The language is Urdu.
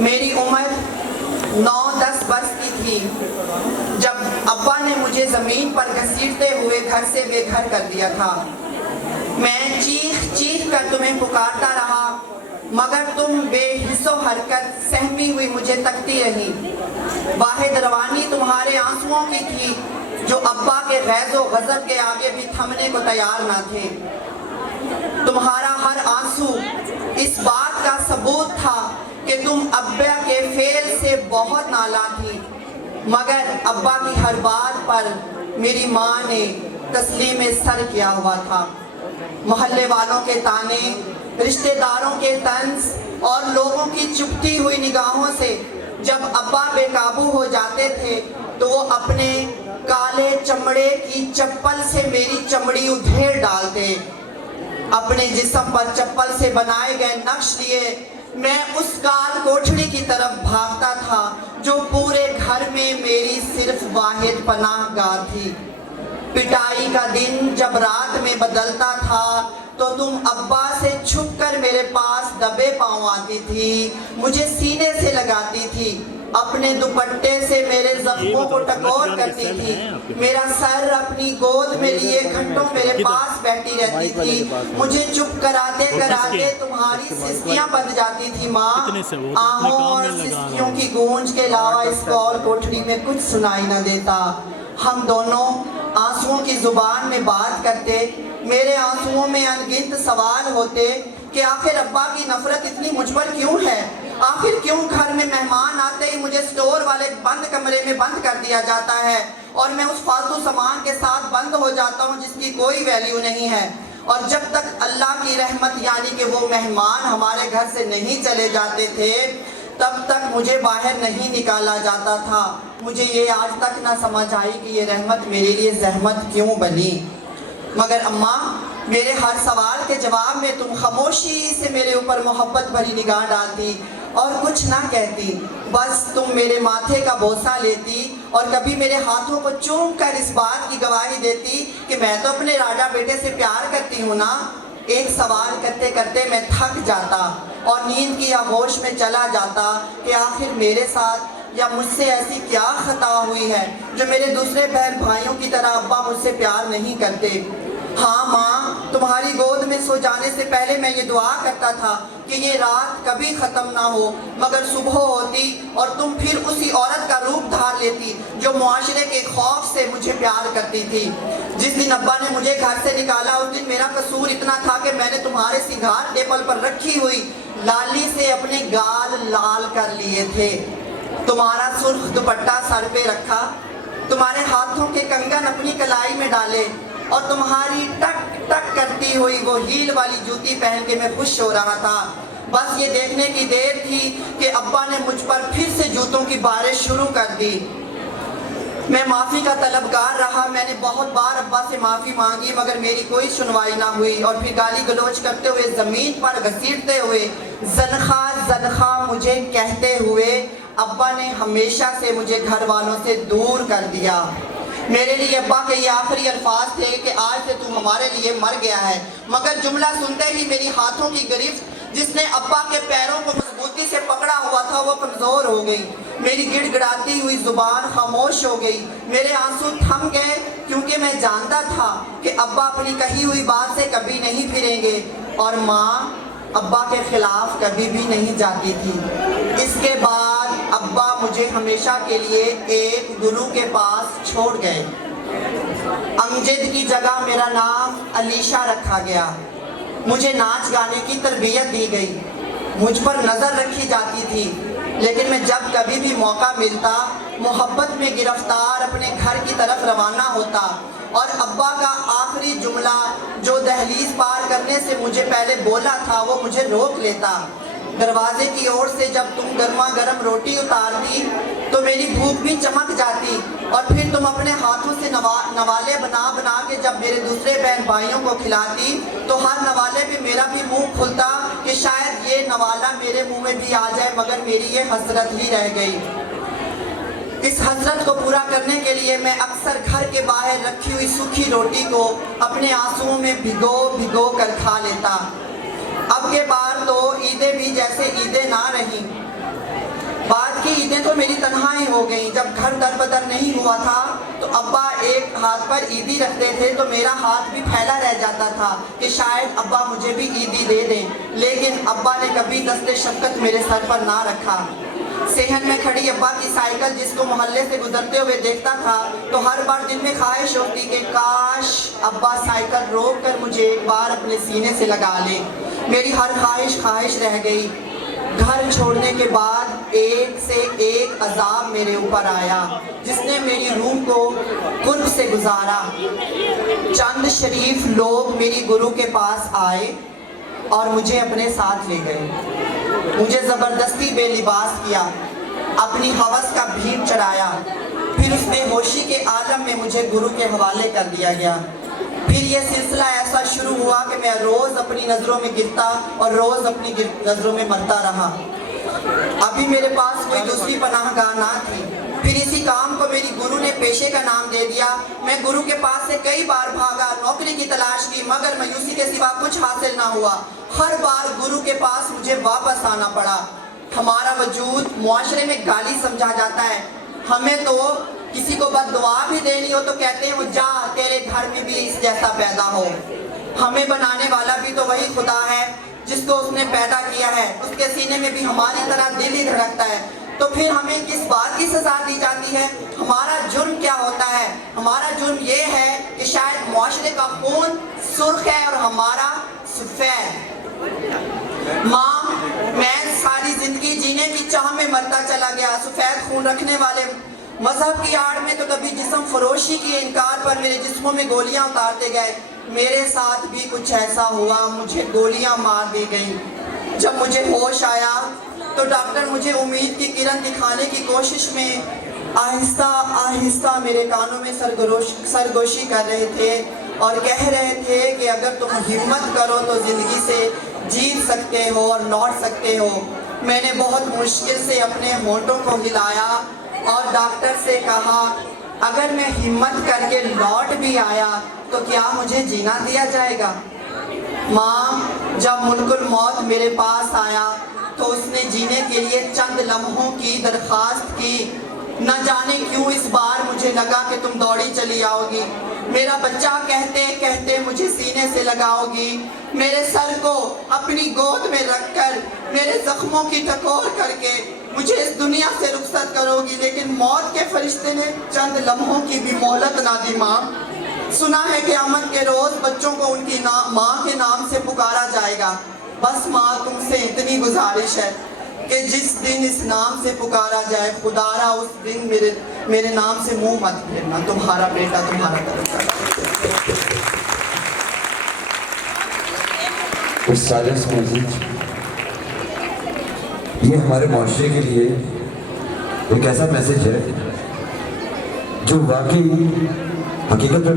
میری عمر 9-10 برس کی تھی جب ابا نے مجھے زمین پر گھسیٹتے ہوئے گھر سے بے گھر کر دیا تھا۔ میں چیخ چیخ کر تمہیں پکارتا رہا مگر تم بے حس و حرکت سہمی ہوئی مجھے تکتی رہی۔ واحد روانی تمہارے آنسوؤں کی تھی جو ابا کے غیظ و غضب کے آگے بھی تھمنے کو تیار نہ تھے۔ تمہارا ہر آنسو اس بات کا ثبوت تھا کہ تم ابا کے فعل سے بہت نالاں تھی، مگر ابا کی ہر بات پر میری ماں نے تسلیم سر کیا ہوا تھا۔ محلے والوں کے تانے، رشتہ داروں کے طنز اور لوگوں کی چپتی ہوئی نگاہوں سے جب ابا بے قابو ہو جاتے تھے تو وہ اپنے کالے چمڑے کی چپل سے میری چمڑی ادھیڑ ڈالتے۔ اپنے جسم پر چپل سے بنائے گئے نقش لیے میں اس کال کوٹھڑی کی طرف بھاگتا تھا جو پورے گھر میں میری صرف واحد پناہ گاہ تھی۔ پٹائی کا دن جب رات میں بدلتا تھا تو تم ابا سے چھپ کر میرے پاس دبے پاؤں آتی تھی، مجھے سینے سے لگاتی تھی، اپنے دوپٹے سے میرے زخموں کو ٹکور کرتی تھی، میرا سر اپنی گود میں لیے گھنٹوں میرے پاس بیٹھی رہتی تھی، مجھے چپ کراتے کراتے تمہاری سسکیاں بند جاتی تھی۔ ماں، آہوں اور سسکیوں کی گونج کے علاوہ اس کال کوٹھڑی میں کچھ سنائی نہ دیتا۔ ہم دونوں آنسوؤں کی زبان میں بات کرتے، میرے آنسوؤں میں انگنت سوال ہوتے کہ آخر ابا کی نفرت اتنی مجھ پر کیوں ہے؟ آخر کیوں گھر میں مہمان آتے ہی مجھے سٹور والے بند کمرے میں بند کر دیا جاتا ہے اور میں اس فالتو سامان کے ساتھ بند ہو جاتا ہوں جس کی کوئی ویلیو نہیں ہے؟ اور جب تک اللہ کی رحمت یعنی کہ وہ مہمان ہمارے گھر سے نہیں چلے جاتے تھے تب تک مجھے باہر نہیں نکالا جاتا تھا۔ مجھے یہ آج تک نہ سمجھ آئی کہ یہ رحمت میرے لیے زحمت کیوں بنی۔ مگر اماں، میرے ہر سوال کے جواب میں تم خاموشی سے میرے اوپر محبت بھری نگاہ ڈالتی اور کچھ نہ کہتی، بس تم میرے ماتھے کا بوسہ لیتی اور کبھی میرے ہاتھوں کو چوم کر اس بات کی گواہی دیتی کہ میں تو اپنے راجا بیٹے سے پیار کرتی ہوں نا۔ ایک سوال کرتے کرتے میں تھک جاتا اور نیند کی آغوش میں چلا جاتا کہ آخر میرے ساتھ یا مجھ سے ایسی کیا خطا ہوئی ہے جو میرے دوسرے بہن بھائیوں کی طرح ابا مجھ سے پیار نہیں کرتے۔ ہاں ماں، تمہاری گود میں سو جانے سے پہلے میں یہ دعا کرتا تھا کہ یہ رات کبھی ختم نہ ہو، مگر صبح ہوتی اور تم پھر اسی عورت کا روپ دھار لیتی جو معاشرے کے خوف سے مجھے پیار کرتی تھی۔ جس دن ابا نے مجھے گھر سے نکالا اس دن میرا قصور اتنا تھا کہ میں نے تمہارے سنگھار ٹیبل پر رکھی ہوئی لالی سے اپنے گال لال کر لیے تھے، تمہارا سرخ دوپٹہ سر پہ رکھا، تمہارے ہاتھوں کے کنگن اپنی کلائی میں ڈالے اور تمہاری ٹک ٹک کرتی ہوئی وہ ہیل والی جوتی پہن کے میں خوش ہو رہا تھا۔ بس یہ دیکھنے کی دیر تھی کہ ابا نے مجھ پر پھر سے جوتوں کی بارش شروع کر دی۔ میں معافی کا طلبگار رہا، میں نے بہت بار ابا سے معافی مانگی مگر میری کوئی سنوائی نہ ہوئی اور پھر گالی گلوچ کرتے ہوئے زمین پر گھسیٹتے ہوئے زنخا زنخا مجھے کہتے ہوئے ابا نے ہمیشہ سے مجھے گھر والوں سے دور کر دیا۔ میرے لیے ابا کے یہ آخری الفاظ تھے کہ آج سے تو ہمارے لیے مر گیا ہے، مگر جملہ سنتے ہی میری ہاتھوں کی گرفت جس نے ابا کے پیروں کو مضبوطی سے پکڑا ہوا تھا وہ کمزور ہو گئی، میری گڑ گڑاتی ہوئی زبان خاموش ہو گئی، میرے آنسو تھم گئے کیونکہ میں جانتا تھا کہ ابا اپنی کہی ہوئی بات سے کبھی نہیں پھریں گے اور ماں ابا کے خلاف کبھی بھی نہیں جاتی تھی۔ اس کے بعد ابا مجھے ہمیشہ کے لیے ایک گرو کے پاس چھوڑ گئے۔ امجد کی جگہ میرا نام علیشہ رکھا گیا، مجھے ناچ گانے کی تربیت دی گئی، مجھ پر نظر رکھی جاتی تھی، لیکن میں جب کبھی بھی موقع ملتا محبت میں گرفتار اپنے گھر کی طرف روانہ ہوتا اور ابا کا آخری جملہ جو دہلیز پار کرنے سے مجھے پہلے بولا تھا وہ مجھے روک لیتا۔ دروازے کی اور سے جب تم گرما گرم روٹی اتارتی تو میری بھوک بھی چمک جاتی اور پھر تم اپنے ہاتھوں سے نوالے بنا بنا کے جب میرے دوسرے بہن بھائیوں کو کھلاتی تو ہر نوالے پہ میرا بھی منہ کھلتا کہ شاید یہ نوالا میرے منہ میں بھی آ جائے، مگر میری یہ حسرت ہی رہ گئی۔ اس حسرت کو پورا کرنے کے لیے میں اکثر گھر کے باہر رکھی ہوئی سوکھی روٹی کو اپنے آنسوؤں میں بھگو بھگو کر کھا لیتا۔ اب کے بار تو عیدیں بھی جیسے عیدیں نہ رہیں، بعد کی عیدیں تو میری تنہائی ہو گئیں. جب گھر در بدر نہیں ہوا تھا تو ابا ایک ہاتھ پر عیدی رکھتے تھے تو میرا ہاتھ بھی پھیلا رہ جاتا تھا کہ شاید ابا مجھے بھی عیدی دے دیں, لیکن ابا نے کبھی دست شفقت میرے سر پر نہ رکھا. صحن میں کھڑی ابا کی سائیکل جس کو محلے سے گزرتے ہوئے دیکھتا تھا تو ہر بار دل میں خواہش ہوتی کہ کاش ابا سائیکل روک کر مجھے ایک بار اپنے سینے سے لگا لیں. میری ہر خواہش رہ گئی. گھر چھوڑنے کے بعد ایک سے ایک عذاب میرے اوپر آیا جس نے میری روح کو قرب سے گزارا. چند شریف لوگ میری گرو کے پاس آئے اور مجھے اپنے ساتھ لے گئے. مجھے زبردستی بے لباس کیا, اپنی ہوس کا بھیڑ چڑھایا, پھر اس بے ہوشی کے عالم میں مجھے گرو کے حوالے کر دیا گیا. پھر یہ سلسلہ ایسا شروع ہوا کہ میں روز اپنی نظروں میں گرتا اور روز اپنی نظروں میں مرتا رہا. ابھی میرے پاس کوئی دوسری پناہ گاہ نہ تھی. پھر اسی کام کو میری گرو نے پیشے کا نام دے دیا. میں گرو کے پاس سے کئی بار بھاگا, نوکری کی تلاش کی, مگر مایوسی کے سوا کچھ حاصل نہ ہوا. ہر بار گرو کے پاس مجھے واپس آنا پڑا. ہمارا وجود معاشرے میں گالی سمجھا جاتا ہے. ہمیں تو کسی کو بد دعا بھی دینی ہو تو کہتے ہیں وہ جا تیرے گھر میں بھی اس جیسا پیدا ہو. ہمیں بنانے والا بھی تو وہی خدا ہے جس کو اس نے پیدا کیا ہے. اس کے سینے میں بھی ہماری طرح دل ہی دھڑکتا ہے. تو پھر ہمیں کس بات کی سزا دی جاتی ہے؟ ہمارا جرم کیا ہوتا ہے؟ ہمارا جرم یہ ہے کہ شاید معاشرے کا خون سرخ ہے اور ہمارا سفید. ماں, میں ساری زندگی جینے کی چاہ میں مرتا چلا گیا. سفید خون رکھنے والے مذہب کی آڑ میں تو کبھی جسم فروشی کی انکار پر میرے جسموں میں گولیاں اتارتے گئے. میرے ساتھ بھی کچھ ایسا ہوا, مجھے گولیاں مار دی گئیں. جب مجھے ہوش آیا تو ڈاکٹر مجھے امید کی کرن دکھانے کی کوشش میں آہستہ آہستہ میرے کانوں میں سرگوشی کر رہے تھے اور کہہ رہے تھے کہ اگر تم ہمت کرو تو زندگی سے جیت سکتے ہو اور لوٹ سکتے ہو. میں نے بہت مشکل سے اپنے ہونٹوں کو ہلایا اور ڈاکٹر سے کہا اگر میں ہمت کر کے لوٹ بھی آیا تو کیا مجھے جینا دیا جائے گا؟ ماں, جب ملک الموت میرے پاس آیا تو اس نے جینے کے لیے چند لمحوں کی درخواست کی. نہ جانے کیوں اس بار مجھے لگا کہ تم دوڑی چلی آؤ گی, میرا بچہ کہتے کہتے مجھے سینے سے لگاؤ گی, میرے سر کو اپنی گود میں رکھ کر میرے زخموں کی ٹکور کر کے مجھے اس دنیا سے رخصت کرو گی. لیکن موت کے فرشتے نے چند لمحوں کی بھی مہلت نہ دی. ماں, سنا ہے قیامت کے روز بچوں کو ان کی ماں کے نام سے پکارا جائے گا. بس ماں, تم سے اتنی گزارش ہے کہ جس دن اس نام سے پکارا جائے خدا را اس دن میرے نام سے منہ مت پھیرنا. تمہارا بیٹا, تمہارا طرف. یہ ہمارے معاشرے کے لیے ایک ایسا میسج ہے جو واقعی حقیقت میں